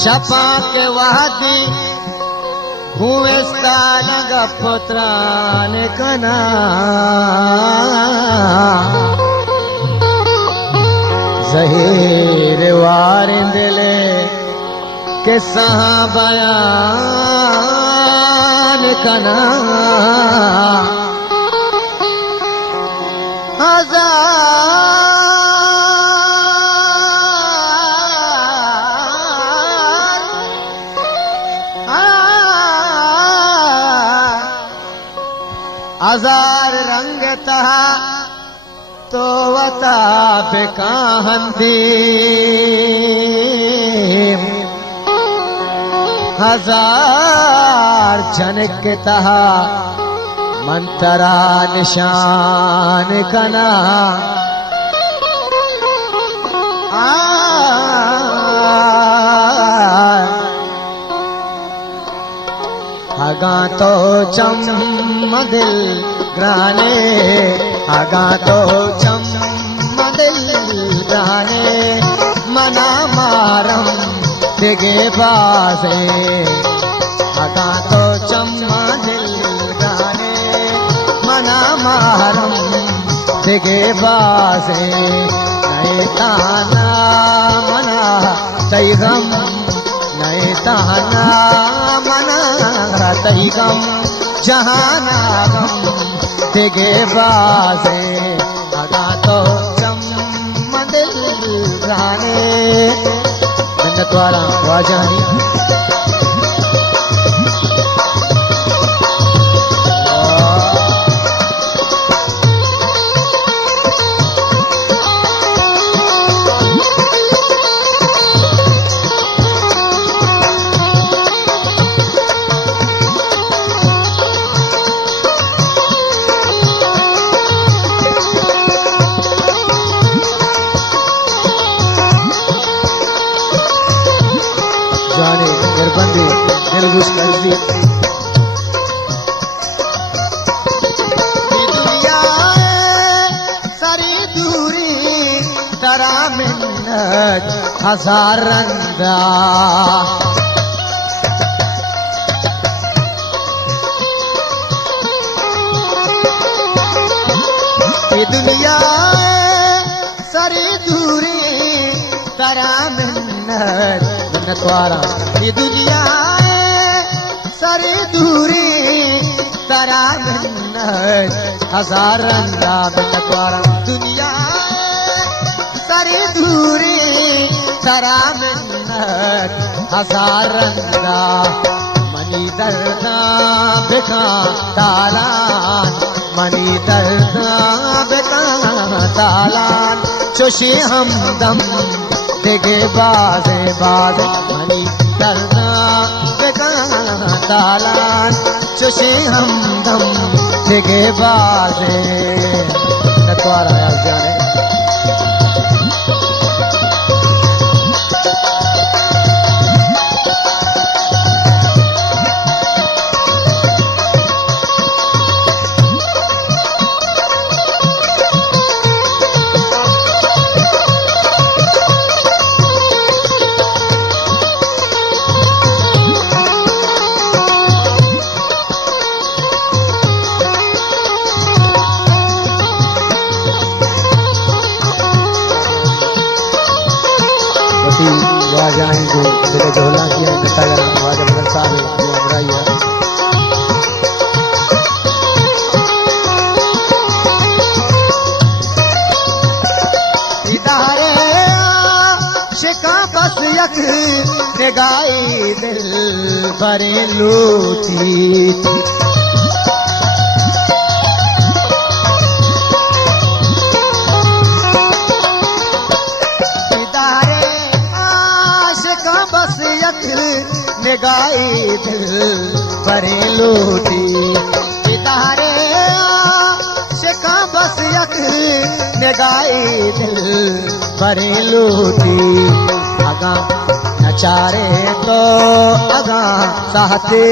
शफा के वादी हुए सालग पुत्रान कना ज़हीर वारिंदले के बयान कना हजार रंग तहा तो वता बेकाहंदी हजार जनक तहा मंतरा निशान कना आगा तो दिल ग्राने आगा तो दिल ग्राने मना मारम दिगे बाजे आगा तो दिल ग्राने मना मारम दिगे बाजे नए ताना मना तैगम नए ताना मना तैगम जहानागम दिगे बाजे आगा तो दिल ग्राने द्वारा वाजानी दुनिया सारी दूरी तरा मिन्नत हजार रंदा दुनिया सारी दूरी तरा मिन्नत द्वारा दुनिया सारी दूरी तरा मिन्नत हजार रंगा द्वारा दुनिया सारी दूरी तरा मिन्नत हजार रंगा मनी दर्दा बिका तालान मनी दर्दा बिका तालान चोशी हमदम दिगे बाजे बाजे मनी दर्दा बिका तालान चोशी हमदम दिगे बाजे नतवारा यार जाने वाजानी को दिले झोला किया नतागरा वाजा मदरसा में जो अमराइया इदारे शिका बस यक निगाई दिल भरे लूटी निगाई दिल भरे लूटी सितारे शिका बस यक निगाई दिल भरे लूटी आगा न नचारे तो अगा साथी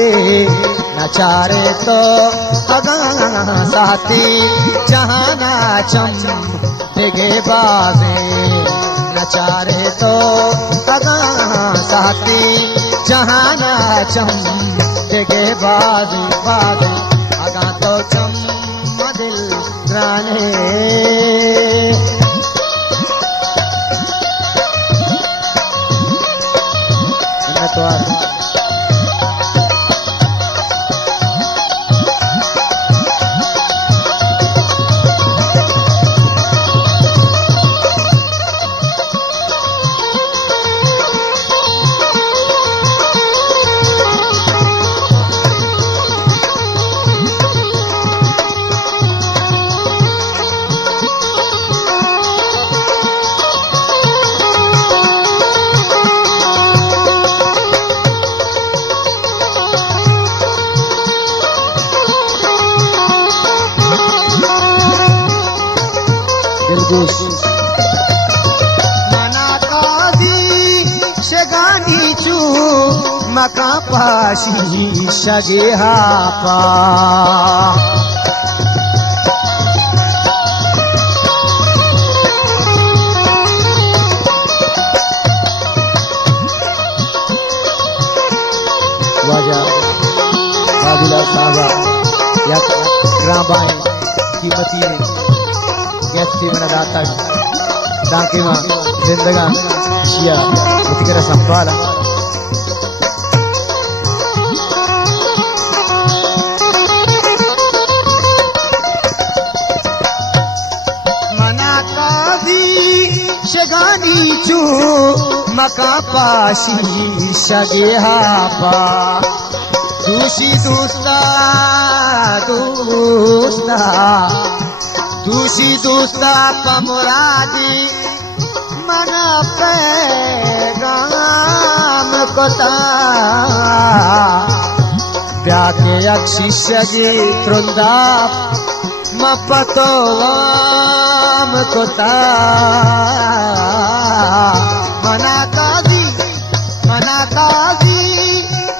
नचारे तो अगा साथी जहाना चम दिगे बाजे नचारे तो अगा साथी जहाना चम दिगे बाजे बाजे अगा तो चम दिल राने मका पाशी शगे हापा वाजा बाबूलाल साहबा या राबाएं कीमती गैस की मना दाता डाके मां जिंदगा शिया उतिकरा संभाला शगानी चू मका पाशी शगे हापा दूषी दूस्ता दूस्ता दूषी दूस्ता पमुरादी मन पैगाम कोता व्याके अक्षी शगे त्रुंदा मपतो वाम कोता मना काजी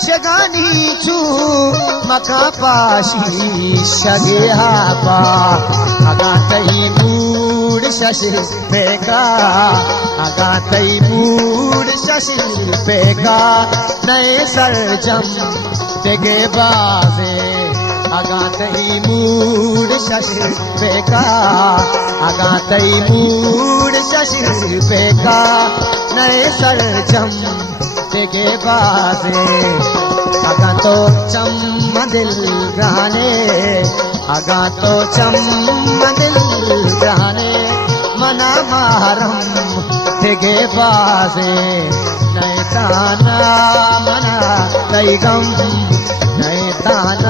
शगानी चू मका पाशी शगे हापा अगा तई मूड शशि बेका अगा तई मूड शशि बेका नए सरजम तेगे बाजे अगा तई मूड शशि बेका अगा तई मूड शशि बेका नए सरजम तेगे बाजे अगा तो चम दिल गाने अगा तो चम दिल गाने मना मारम तेगे बाजे नए ताना मना तई गम नए ताना